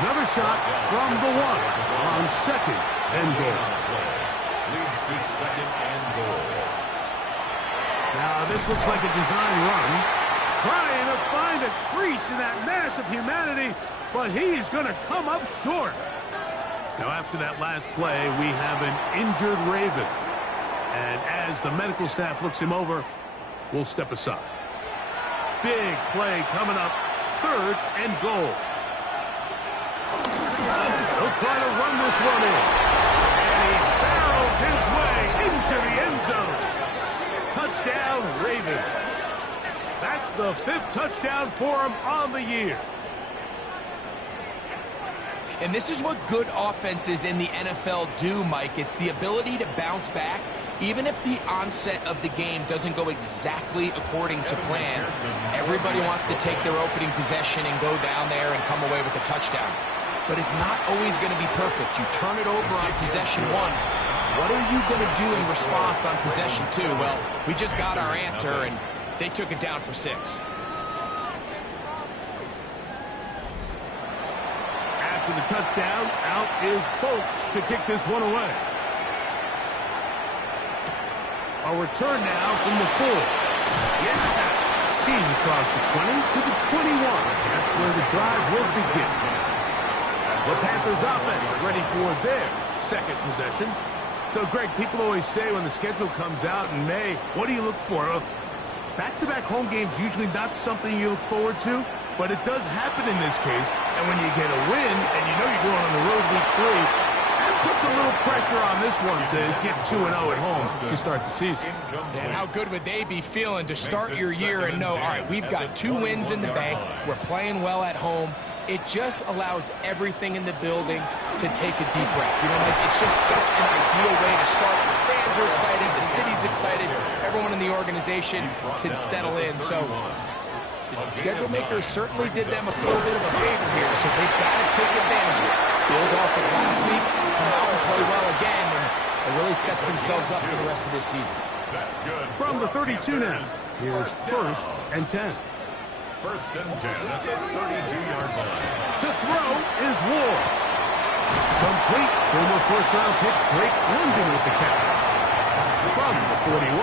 Another shot from the one on second and goal. Leads to second and goal. Now this looks like a design run. Trying to find a crease in that mass of humanity, but he's going to come up short. Now after that last play, we have an injured Raven. And as the medical staff looks him over, we'll step aside. Big play coming up, third and goal. He'll try to run this one in. And he barrels his way into the end zone. Touchdown, Ravens. That's the 5th touchdown for him on the year. And this is what good offenses in the NFL do, Mike. It's the ability to bounce back, even if the onset of the game doesn't go exactly according to plan. Everybody wants to take their opening possession and go down there and come away with a touchdown. But it's not always going to be perfect. You turn it over on possession 1. What are you going to do in response on possession 2? Well, we just got our answer, and they took it down for 6. After the touchdown, out is Polk to kick this one away. A return now from the 4. Yeah, he's across the 20 to the 21. That's where the drive will begin. The Panthers offense ready for their second possession. So, Greg, people always say when the schedule comes out in May, what do you look for? Back-to-back home games usually not something you look forward to, but it does happen in this case. And when you get a win and you know you're going on the road week 3, that puts a little pressure on this one to get 2-0 at home to start the season. And how good would they be feeling to start your year and know, all right, we've got 2 wins in the bank, we're playing well at home. It just allows everything in the building to take a deep breath. You know, like, it's just such an ideal way to start. The fans are excited, the city's excited, everyone in the organization can settle in. So the schedule makers certainly did them a little bit of a favor here, so they've got to take advantage of it. Build off of last week, come out and play well again, and it really sets themselves up for the rest of this season. That's good. From the 32 now, here's 1st and 10. 1st and 10 at the 32-yard line. To throw is Ward. Complete. Former first-round pick Drake London with the catch. From the 41,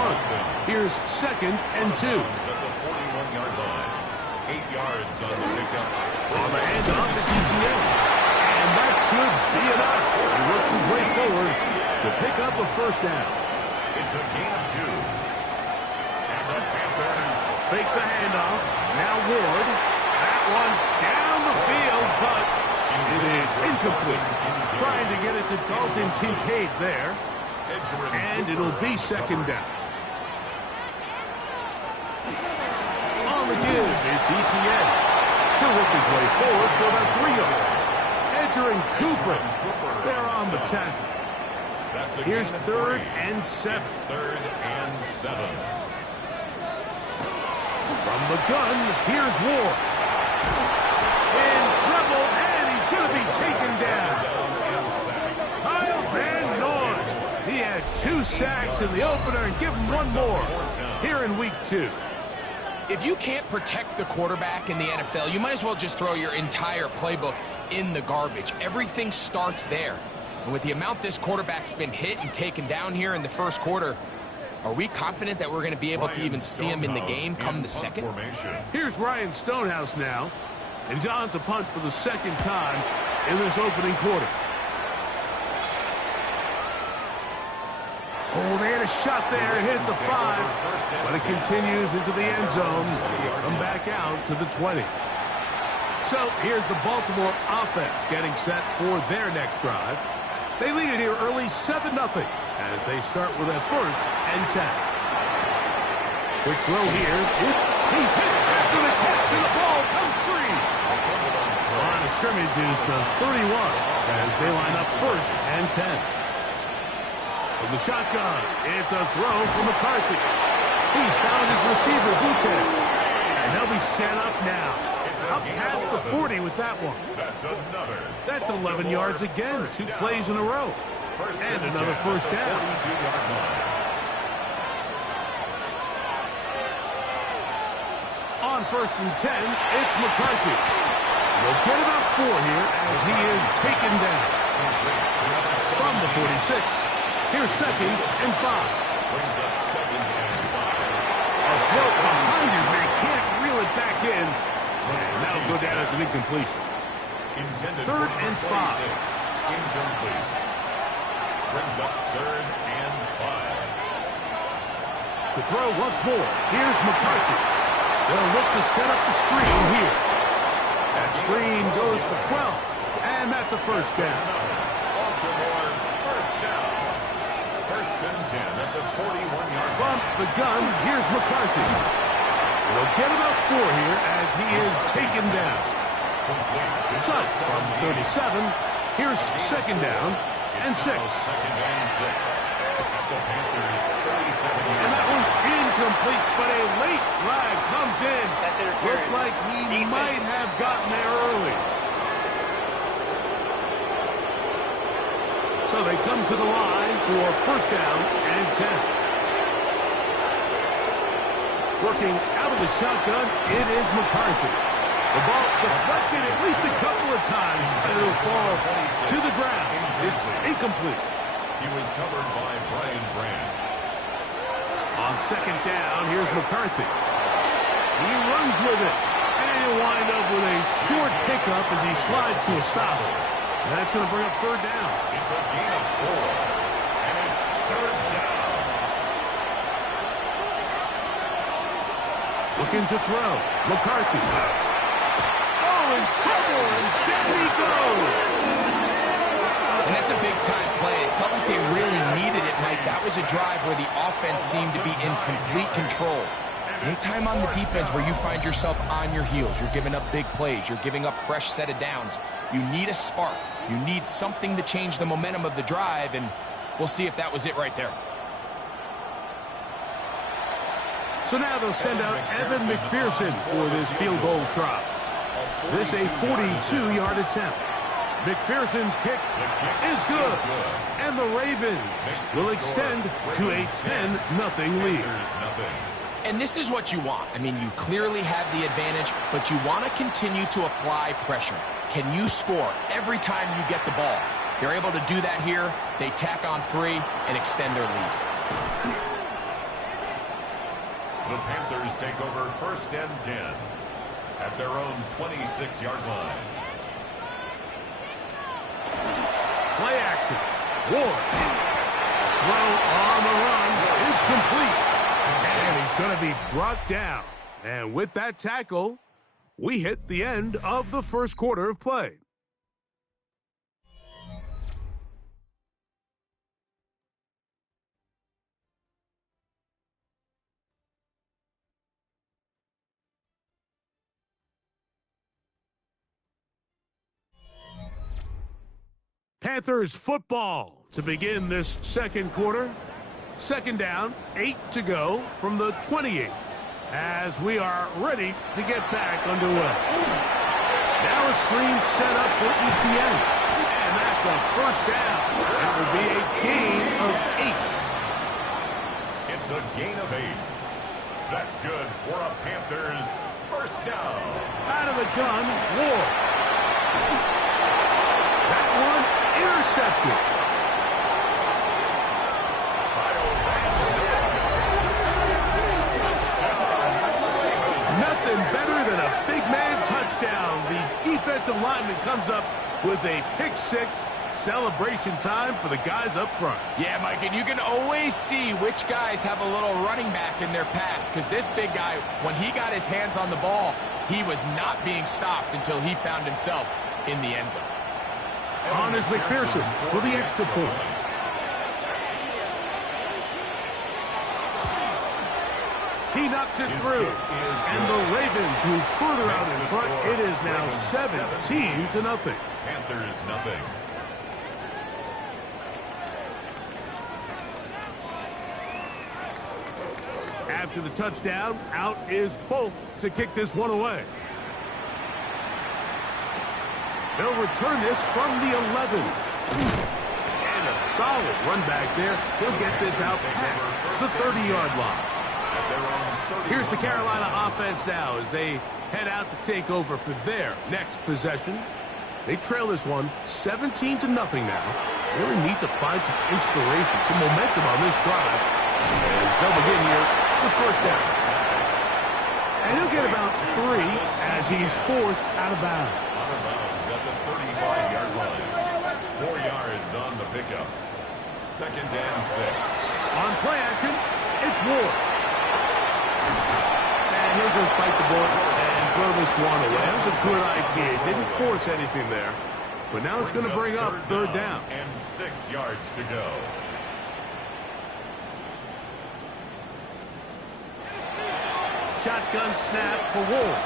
here's 2nd and 2. At the 41-yard line. 8 yards on the pickup. On the handoff, it's ETN. And that should be enough. He works his way forward to pick up a 1st down. It's a gain of 2. And the Panthers fake the handoff. Now Ward. That one down the field, but it is incomplete. Trying to get it to Dalton Kincaid there. And it'll be 2nd down. On the give, it's ETN. He'll work his way forward for about 3 yards. Edger and Cooper, they're on the tackle. Here's 3rd and 7. 3rd and 7. From the gun, here's Ward. In trouble, and he's going to be taken down. Kyle Van Noy. He had 2 sacks in the opener and give him 1 more here in week 2. If you can't protect the quarterback in the NFL, you might as well just throw your entire playbook in the garbage. Everything starts there. And with the amount this quarterback's been hit and taken down here in the 1st quarter, are we confident that we're going to be able to even see him in the game come the 2nd? Here's Ryan Stonehouse now. And he's on to punt for the 2nd time in this opening quarter. Oh, they had a shot there. It hit the 5. But it continues into the end zone. Come back out to the 20. So here's the Baltimore offense getting set for their next drive. They lead it here early 7-0 as they start with a 1st and 10. Quick throw here. He's hit after the catch, and the ball comes free. Line of scrimmage is the 31 as they line up 1st and 10. From the shotgun, it's a throw from McCarthy. He's found his receiver, Butte. And they'll be set up now. Up past the 40 with that one. That's 11 yards again. 2 plays in a row. And another 1st down. On 1st and 10, it's McCarthy. They'll get about 40. here as he is taken down. From the 46, here's 2nd and 5. Brings up 2nd and 5. A float behind his man, can't reel it back in. And that'll go down as an incompletion. Intended 3rd and 5. Incomplete. Brings up 3rd and 5. To throw once more, here's McCarthy. They'll look to set up the screen here. That screen goes for 12, and that's a first down. Baltimore, first down. 1st and 10 at the 41-yard line. From the gun, here's McCarthy. They'll get about 4 here as he is taken down. So, from 37, here's 2nd down and 6. 2nd and 6 at the Panthers' 37-yard And that one's incomplete, but a late flag comes in. Looked like he might have gotten there early. So they come to the line for 1st down and 10. Working out of the shotgun, it is McCarthy. The ball deflected at least a couple of times, and it'll fall to the ground. It's incomplete. He was covered by Brian Branch. On 2nd down, here's McCarthy. He runs with it, and he'll wind up with a short pickup as he slides to a stop. And that's going to bring up 3rd down. It's a gain of 4, and it's 3rd down. Looking to throw. McCarthy. Oh, in trouble, and down he goes. And that's a big-time play. It felt like they really needed it, Mike. That was a drive where the offense seemed to be in complete control. Anytime on the defense where you find yourself on your heels, you're giving up big plays, you're giving up fresh set of downs, you need a spark. You need something to change the momentum of the drive, and we'll see if that was it right there. So now they'll send out Evan McPherson for this field goal try. This a 42-yard attempt. McPherson's kick is good, and the Ravens will extend to a 10-0 lead. And this is what you want. I mean, you clearly have the advantage, but you want to continue to apply pressure. Can you score every time you get the ball? They're able to do that here. They tack on 3 and extend their lead. The Panthers take over 1st and 10 at their own 26-yard line. Play action. Ward. Throw on the run is complete. And he's going to be brought down. And with that tackle, we hit the end of the 1st quarter of play. Panthers football to begin this 2nd quarter. 2nd down, 8 to go from the 28 as we are ready to get back underway. Now a screen set up for ETN, and that's a 1st down. It will be a gain of 8. It's a gain of 8. That's good for a Panthers 1st down. Out of the gun, Ward. That one intercepted. Nothing better than a big man touchdown. The defensive lineman comes up with a pick-6. Celebration time for the guys up front. Yeah, Mike, and you can always see which guys have a little running back in their pass, because this big guy, when he got his hands on the ball, he was not being stopped until he found himself in the end zone. On is McPherson for the extra point. He knocks it through, and the Ravens move further out in front. It is now 17-0. Panthers nothing. After the touchdown, out is Folk to kick this one away. They'll return this from the 11. And a solid run back there. He'll get this out past the 30-yard line. Here's the Carolina offense now as they head out to take over for their next possession. They trail this one 17-0 now. Really need to find some inspiration, some momentum on this drive. As they'll begin here with first down. And he'll get about 3 as he's forced out of bounds. Out of bounds at the 35-yard line. 4 yards on the pickup. 2nd and 6. On play action, it's Ward. And he'll just bite the bullet and throw this one away. That was a good idea. Didn't force anything there. But now it's going to bring up third down. And 6 yards to go. Shotgun snap for Ward.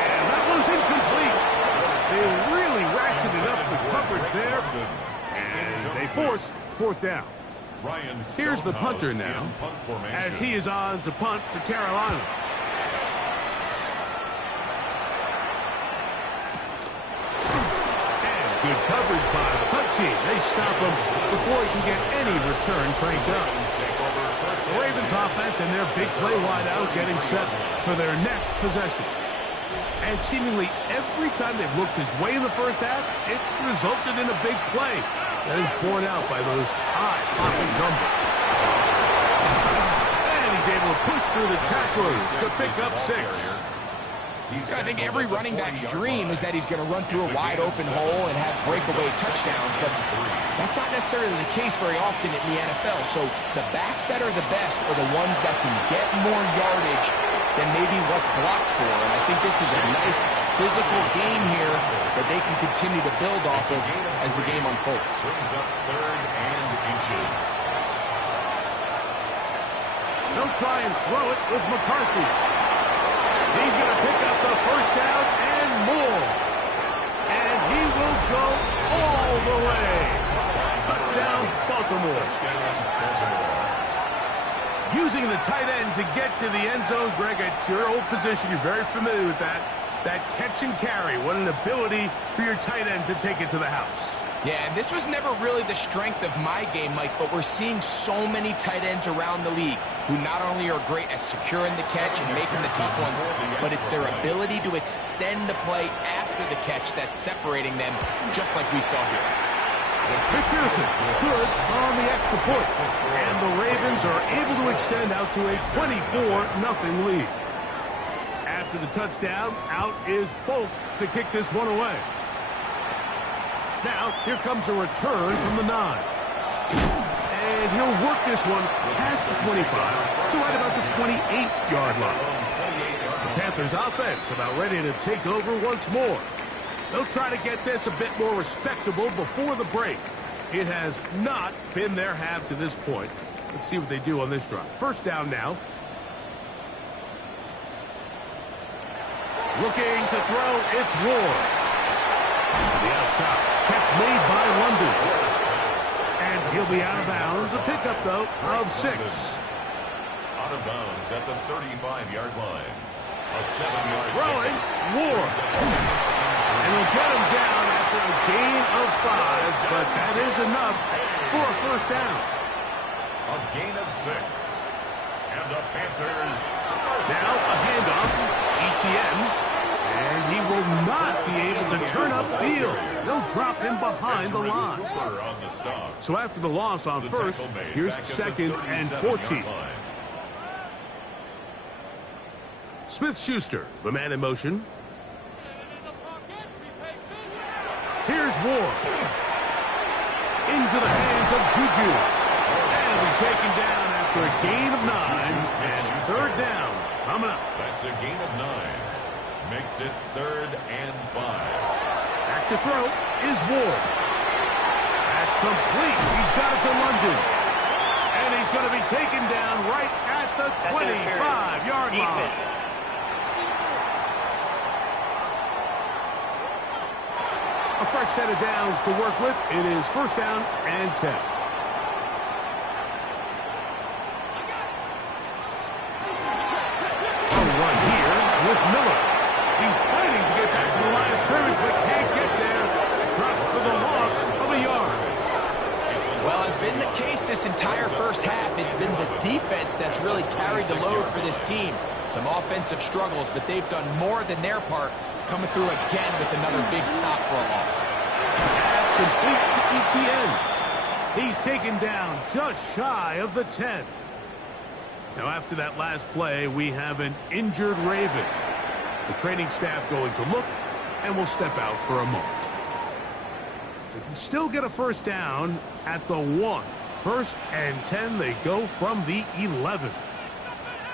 And that one's incomplete. They really ratcheted up the coverage there. And they force fourth down. Here's the punter now, as he is on to punt for Carolina. And good coverage by the punt team. They stop him before he can get any return cranked up. The Ravens offense and their big play wideout getting set for their next possession. And seemingly every time they've looked his way in the first half, it's resulted in a big play that is borne out by those high-pocket numbers. And he's able to push through the tacklers to pick up 6. I think every running back's dream is that he's going to run through a wide-open hole and have breakaway touchdowns, but that's not necessarily the case very often in the NFL. So the backs that are the best are the ones that can get more yardage than maybe what's blocked for. And I think this is a nice physical game here that they can continue to build off of as the game unfolds. Brings up 3rd and inches. They'll try and throw it with McCarthy. He's going to pick up the first down and more. And he will go all the way. Touchdown, Baltimore. Using the tight end to get to the end zone, Greg, it's your old position. You're very familiar with that. That catch and carry. What an ability for your tight end to take it to the house. Yeah, and this was never really the strength of my game, Mike, but we're seeing so many tight ends around the league who not only are great at securing the catch and making the tough ones, but it's their ability to extend the play after the catch that's separating them, just like we saw here. McPherson, good on the extra point. And the Ravens are able to extend out to a 24-0 lead. After the touchdown, out is Folk to kick this one away. Now, here comes a return from the 9. And he'll work this one past the 25 to right about the 28-yard line. The Panthers offense about ready to take over once more. They'll try to get this a bit more respectable before the break. It has not been their half to this point. Let's see what they do on this drive. First down now. Looking to throw, it's Ward. The outside. Catch made by London. And he'll be out of bounds. A pickup, though, of 6. Out of bounds at the 35-yard line. A 7-yard throwing, Ward. And he'll get him down after a gain of 5, but that is enough for a first down. A gain of 6. And the Panthers. Now a handoff. ETN. And he will not be able to turn upfield. They'll drop him behind the line. So after the loss on first, here's 2nd and 14. Smith-Schuster, the man in motion. Here's Ward. Into the hands of Juju. And he'll be taken down after a gain of 9. And third down coming up. That's a gain of 9. Makes it 3rd and 5. Back to throw is Ward. That's complete. He's got it to London. And he's going to be taken down right at the 25-yard line. A fresh set of downs to work with. It is first down and 10. A run here with Miller. He's fighting to get back to the line of scrimmage, but can't get there. Dropped for the loss of a yard. Well, as been the case this entire first half, it's been the defense that's really carried the load for this team. Some offensive struggles, but they've done more than their part coming through again with another big stop for a loss. That's complete to Etienne. He's taken down just shy of the 10. Now, after that last play, we have an injured Raven. The training staff going to look, and will step out for a moment. They can still get a first down at the 1. 1st and 10, they go from the 11.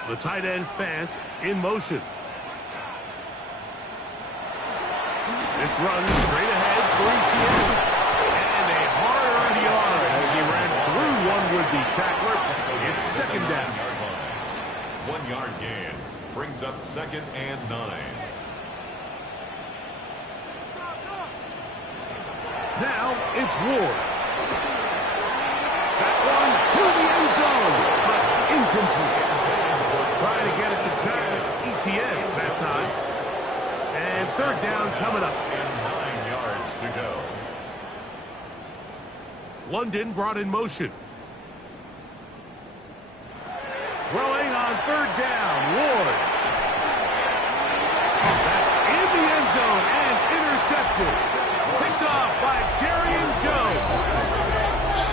The tight end, Fant, in motion. This run straight ahead for Etienne. And a hard-earned yard as he ran through one would-be tackler. It's 2nd down. 1 yard gain brings up 2nd and 9. Now it's Ward. That one to the end zone, but incomplete. Trying to get it to Travis Etienne that time. And 3rd down coming up. And 9 yards to go. London brought in motion. Throwing on 3rd down, Ward. That's in the end zone and intercepted. Picked off by Darian Jones.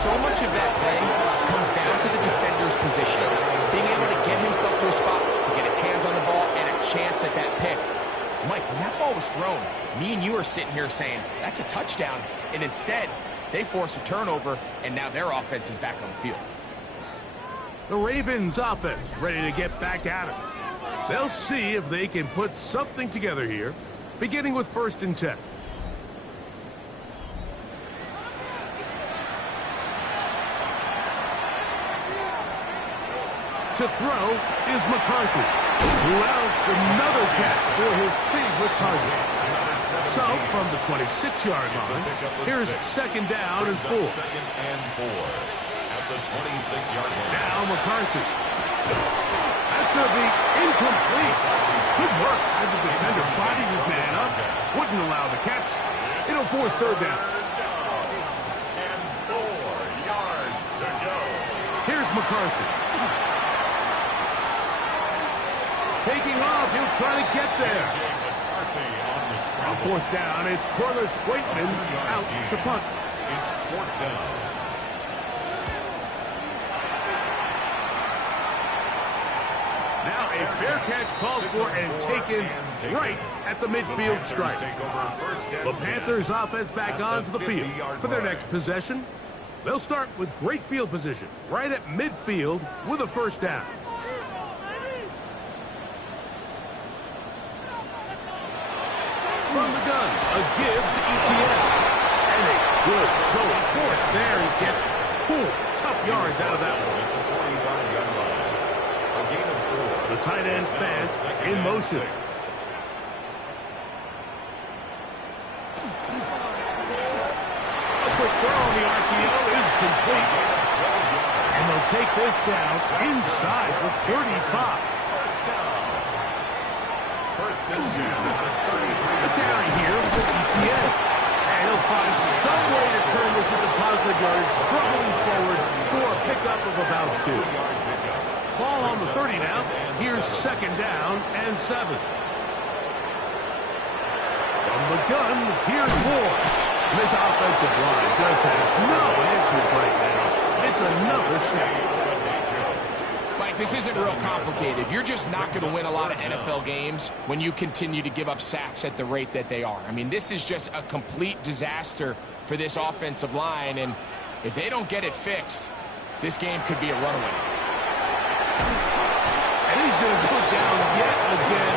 So much of that play comes down to the defender's position. Being able to get himself to a spot, to get his hands on the ball, and a chance at that pick. Mike, when that ball was thrown, me and you are sitting here saying, that's a touchdown. And instead, they force a turnover, and now their offense is back on the field. The Ravens offense ready to get back at it. They'll see if they can put something together here, beginning with 1st and 10. To throw is McCarthy, who outs another catch for his favorite target. So, from the 26-yard line, here's 2nd down and 4. 2nd and 4 at the 26-yard line. Now McCarthy. That's going to be incomplete. Good work as the defender bodied his man up. Wouldn't allow the catch. It'll force 3rd down. And 4 yards to go. Here's McCarthy. Taking off, he'll try to get there. On 4th down, it's Corliss Waitman out to punt. It's 4th down. Now a fair catch called for and taken right at the midfield stripe. The Panthers offense back onto the field for their next possession. They'll start with great field position right at midfield with a 1st down. From the gun, a give to Etienne. And a good show of force there. He gets 4 tough yards out of that one. The tight end fast in motion. A quick throw on the RPO is complete. And they'll take this down inside the 35. First and 10 at the 33. The carry here for Etienne. And he'll find some way to turn this into positive yards, struggling forward for a pickup of about 2. Ball on the 30 now. Here's 2nd down and 7. From the gun, here's Ward. This offensive line just has no answers right now. It's another sack. Mike, this isn't real complicated. You're just not going to win a lot of NFL games when you continue to give up sacks at the rate that they are. I mean, this is just a complete disaster for this offensive line, and if they don't get it fixed, this game could be a runaway. And he's going to go down yet again.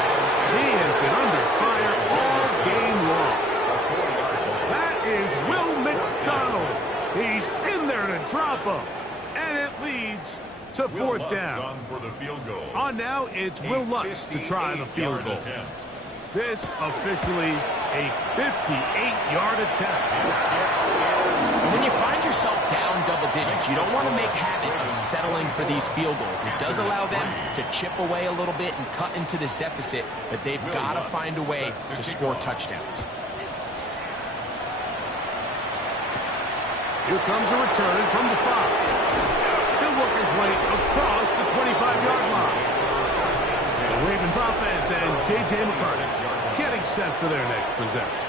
He has been under fire all game long. That is Will McDonald. He's in there to drop him. And it leads to 4th down. On now, it's Will Lutz to try the field goal. This officially a 58-yard attempt. When you find yourself down double digits, you don't want to make habit of settling for these field goals. It does allow them to chip away a little bit and cut into this deficit, but they've got to find a way to score touchdowns. Here comes a return from the 5. He'll work his way across the 25-yard line. The Ravens offense and J.J. McCarthy getting set for their next possession.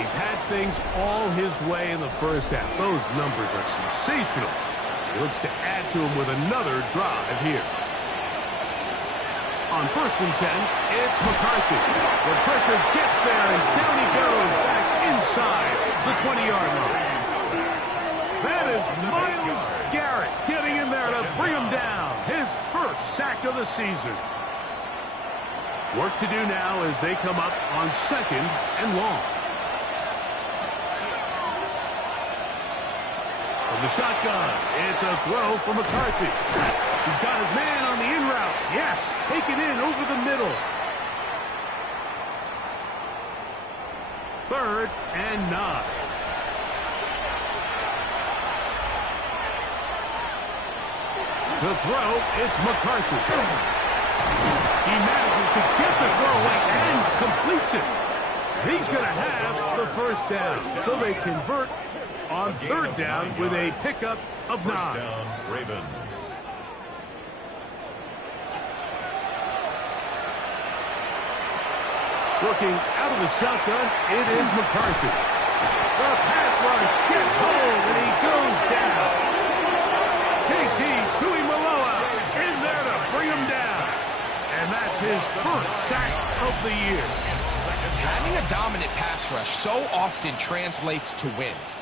He's had things all his way in the first half. Those numbers are sensational. He looks to add to them with another drive here. On 1st and 10, it's McCarthy. The pressure gets there, and down he goes back inside the 20-yard line. That is Myles Garrett getting in there to bring him down. His first sack of the season. Work to do now as they come up on 2nd and long. From the shotgun, it's a throw for McCarthy. He's got his man on the in route. Yes, taken in over the middle. 3rd and 9. To throw, it's McCarthy. He manages to get the throw away and completes it. He's going to have the first down. So they convert on 3rd down with a pickup of 9. First down, Ravens. Looking out of the shotgun, it is McCarthy. The pass rush gets hold, and he goes down. J.T. Tuimoloau in there to bring him down. And that's his first sack of the year. Having a dominant pass rush so often translates to wins.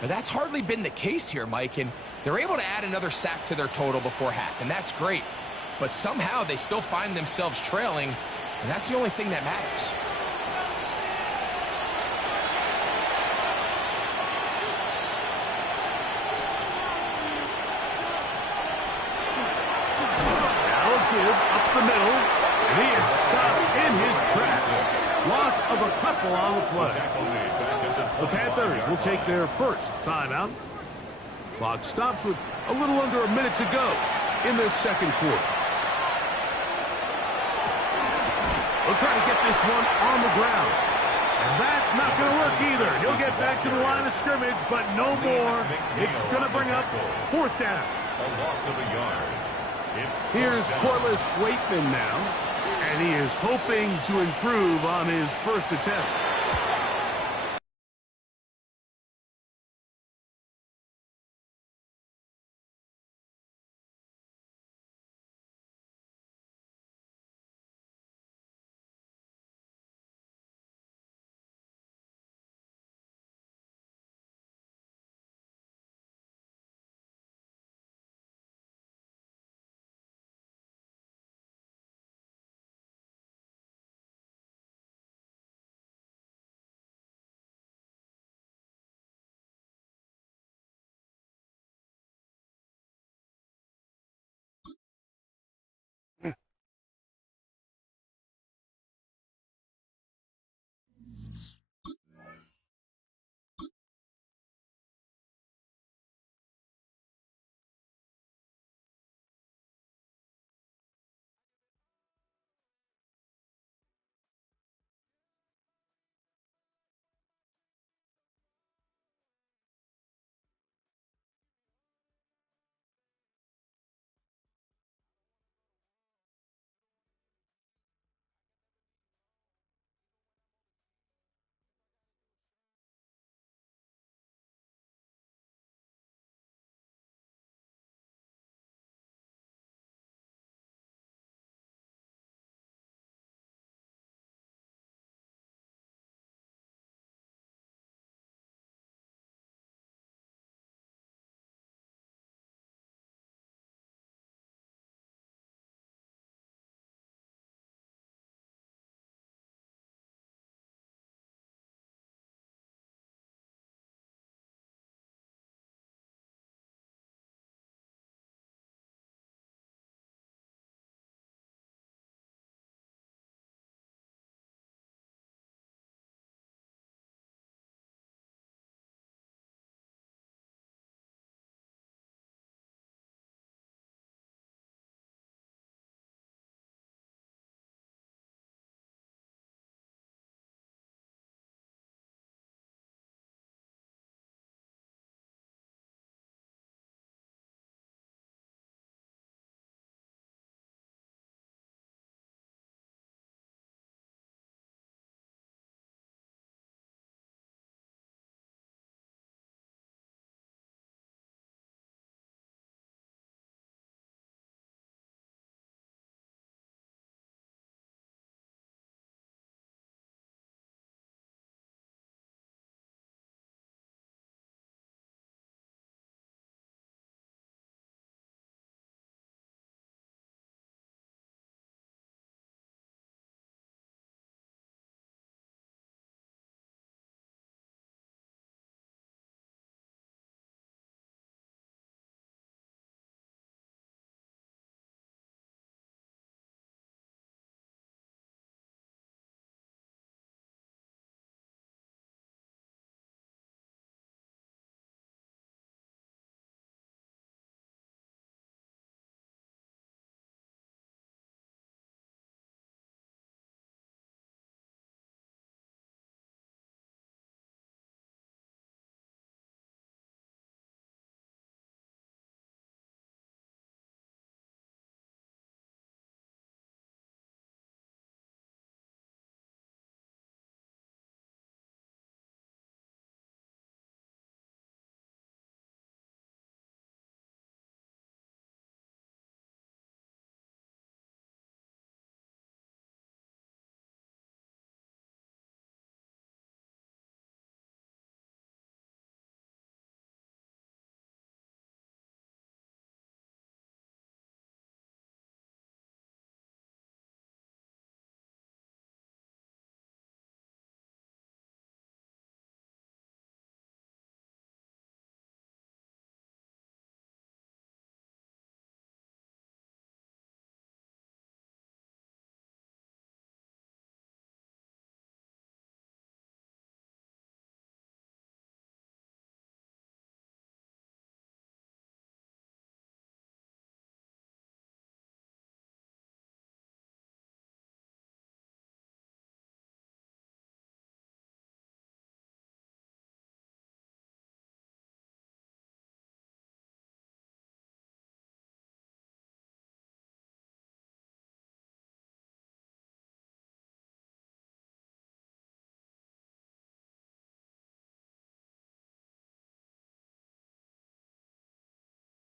But that's hardly been the case here, Mike, and they're able to add another sack to their total before half, and that's great. But somehow they still find themselves trailing, and that's the only thing that matters. Up the middle, and he is stopped in his tracks. Loss of a couple on the play. The Panthers will take their first timeout. Clock stops with a little under a minute to go in this 2nd quarter. We'll try to get this one on the ground. And that's not going to work either. He'll get back to the line of scrimmage, but no more. It's going to bring up 4th down. A loss of a yard. Here's Corliss Waitman now, and he is hoping to improve on his first attempt.